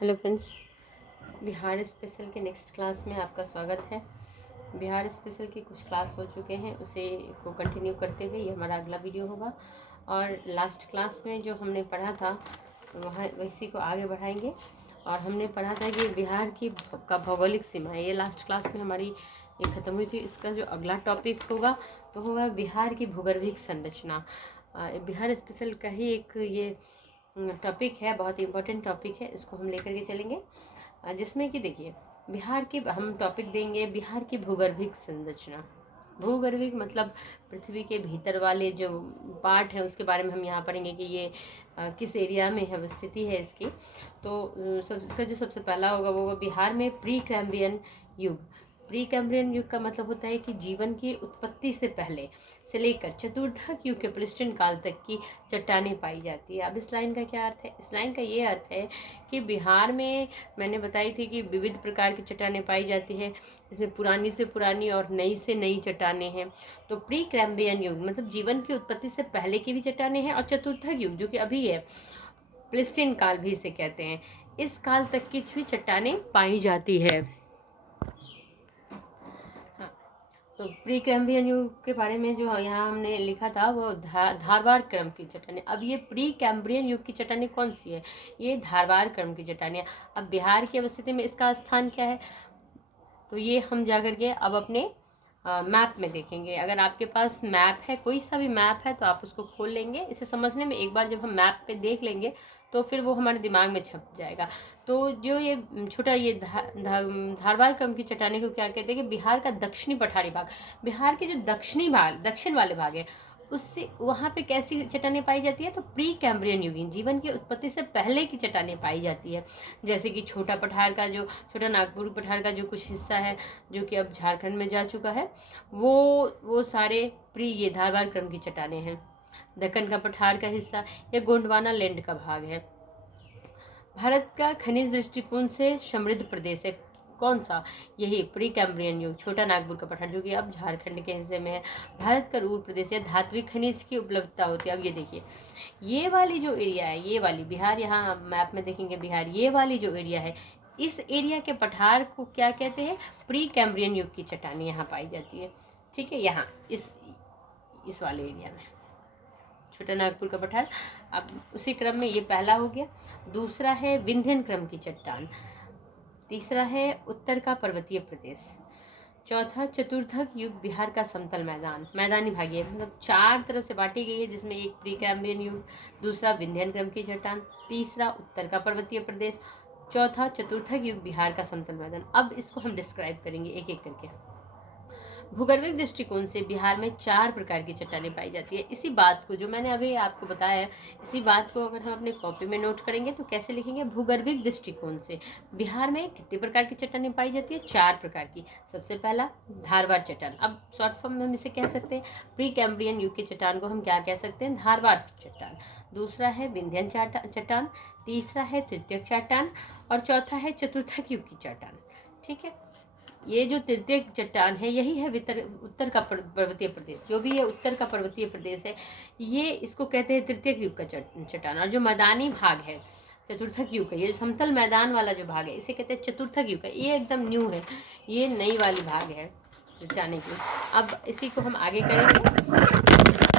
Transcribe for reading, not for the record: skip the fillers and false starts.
Hello friends, Bihar special के next class में आपका स्वागत है। बिहार स्पेशल के कुछ क्लास हो चुके हैं, उसे को कंटिन्यू करते हुए ये हमारा अगला वीडियो होगा। और लास्ट क्लास में जो हमने पढ़ा था वहाँ इसी को आगे बढ़ाएंगे। और हमने पढ़ा था कि बिहार की का भौगोलिक सीमा है, ये लास्ट क्लास में हमारी ये ख़त्म हुई थी। इसका जो अगला टॉपिक होगा तो होगा बिहार की भूगर्भिक संरचना। बिहार स्पेशल का ही एक ये टॉपिक है, बहुत इम्पोर्टेंट टॉपिक है, इसको हम लेकर के चलेंगे। जिसमें कि देखिए, बिहार की हम टॉपिक देंगे बिहार की भूगर्भिक संरचना। भूगर्भिक मतलब पृथ्वी के भीतर वाले जो पार्ट है उसके बारे में हम यहाँ पढ़ेंगे कि ये किस एरिया में है, स्थिति है इसकी। तो इसका जो सबसे पहला होगा वो बिहार में प्री कैम्ब्रियन युग। प्री कैम्ब्रियन युग का मतलब होता है कि जीवन की उत्पत्ति से पहले से लेकर चतुर्थक युग के प्लेस्टोन काल तक की चट्टानें पाई जाती है। अब इस लाइन का क्या अर्थ है? इस लाइन का ये अर्थ है कि बिहार में मैंने बताई थी कि विविध प्रकार की चट्टानें पाई जाती है, इसमें पुरानी से पुरानी और नई से नई चट्टानें हैं। तो प्री कैम्ब्रियन युग मतलब जीवन की उत्पत्ति से पहले की भी चट्टानें हैं, और चतुर्थक युग जो कि अभी है, प्लेस्टोन काल भी इसे कहते हैं, इस काल तक की भी चट्टानें पाई जाती है। तो प्री कैम्ब्रियन युग के बारे में जो यहाँ हमने लिखा था वो धारवाड़ क्रम की चट्टानें। अब ये प्री कैम्ब्रियन युग की चट्टानें कौन सी है? ये धारवाड़ क्रम की चट्टानें। अब बिहार की अवस्थिति में इसका स्थान क्या है, तो ये हम जाकर के अब अपने मैप में देखेंगे। अगर आपके पास मैप है, कोई सा भी मैप है, तो आप उसको खोल लेंगे। इसे समझने में एक बार जब हम मैप पे देख लेंगे तो फिर वो हमारे दिमाग में छप जाएगा। तो जो ये छोटा ये धारवाड़ क्रम की चट्टानें को क्या कहते हैं कि बिहार का दक्षिणी पठारी भाग, बिहार के जो दक्षिणी भाग, दक्षिण वाले भाग है, उससे वहाँ पे कैसी चट्टानें पाई जाती है? तो प्री कैम्ब्रियन युगीन, जीवन की उत्पत्ति से पहले की चट्टानें पाई जाती है। जैसे कि छोटा पठार का जो छोटा नागपुर पठार का जो कुछ हिस्सा है जो कि अब झारखंड में जा चुका है, वो सारे प्री ये धारवाड़ क्रम की चट्टानें हैं। दक्कन का पठार का हिस्सा या गोंडवाना लैंड का भाग है। भारत का खनिज दृष्टिकोण से समृद्ध प्रदेश है कौन सा? यही प्री कैम्ब्रियन युग, छोटा नागपुर का पठार जो कि अब झारखंड के हिस्से में है। भारत का रूर प्रदेश है, धात्विक खनिज की उपलब्धता होती है। अब ये देखिए, ये वाली जो एरिया है, ये वाली बिहार, यहाँ मैप में देखेंगे बिहार, ये वाली जो एरिया है, इस एरिया के पठार को क्या कहते हैं? प्री कैम्ब्रियन युग की चट्टानें यहाँ पाई जाती है। ठीक है, यहाँ इस वाले एरिया में छोटा नागपुर का पठार। अब उसी क्रम में ये पहला हो गया। दूसरा है विंध्यन क्रम की चट्टान। तीसरा है उत्तर का पर्वतीय प्रदेश। चौथा चतुर्थक युग बिहार का समतल मैदान, मैदानी भाग, मतलब 4 तरह से बांटी गई है, जिसमें एक प्री कैम्ब्रियन युग, दूसरा विंध्यन क्रम की चट्टान, तीसरा उत्तर का पर्वतीय प्रदेश, चौथा चतुर्थक युग बिहार का समतल मैदान। अब इसको हम डिस्क्राइब करेंगे एक एक करके। भूगर्भिक दृष्टिकोण से बिहार में 4 प्रकार की चट्टानें पाई जाती है। इसी बात को जो मैंने अभी आपको बताया है, इसी बात को अगर हम अपने कॉपी में नोट करेंगे तो कैसे लिखेंगे? भूगर्भिक दृष्टिकोण से बिहार में कितने प्रकार की चट्टानें पाई जाती है? 4 प्रकार की। सबसे पहला धारवाड़ चट्टान, अब शॉर्ट फॉर्म में हम इसे कह सकते हैं, प्री कैम्ब्रियन युग की चट्टान को हम क्या कह सकते हैं? धारवाड़ चट्टान। दूसरा है विंध्यन चट्टान, तीसरा है तृतीयक चट्टान, और चौथा है चतुर्थक युग की चट्टान। ठीक है, ये जो तृतीय चट्टान है यही है उत्तर का पर्वतीय प्रदेश। जो भी ये उत्तर का पर्वतीय प्रदेश है, ये इसको कहते हैं तृतीय युग का चट्टान। और जो मैदानी भाग है चतुर्थक युग का, ये समतल मैदान वाला जो भाग है इसे कहते हैं चतुर्थक युग का। ये एकदम न्यू है, ये नई वाली भाग है चट्टाने की। अब इसी को हम आगे करेंगे।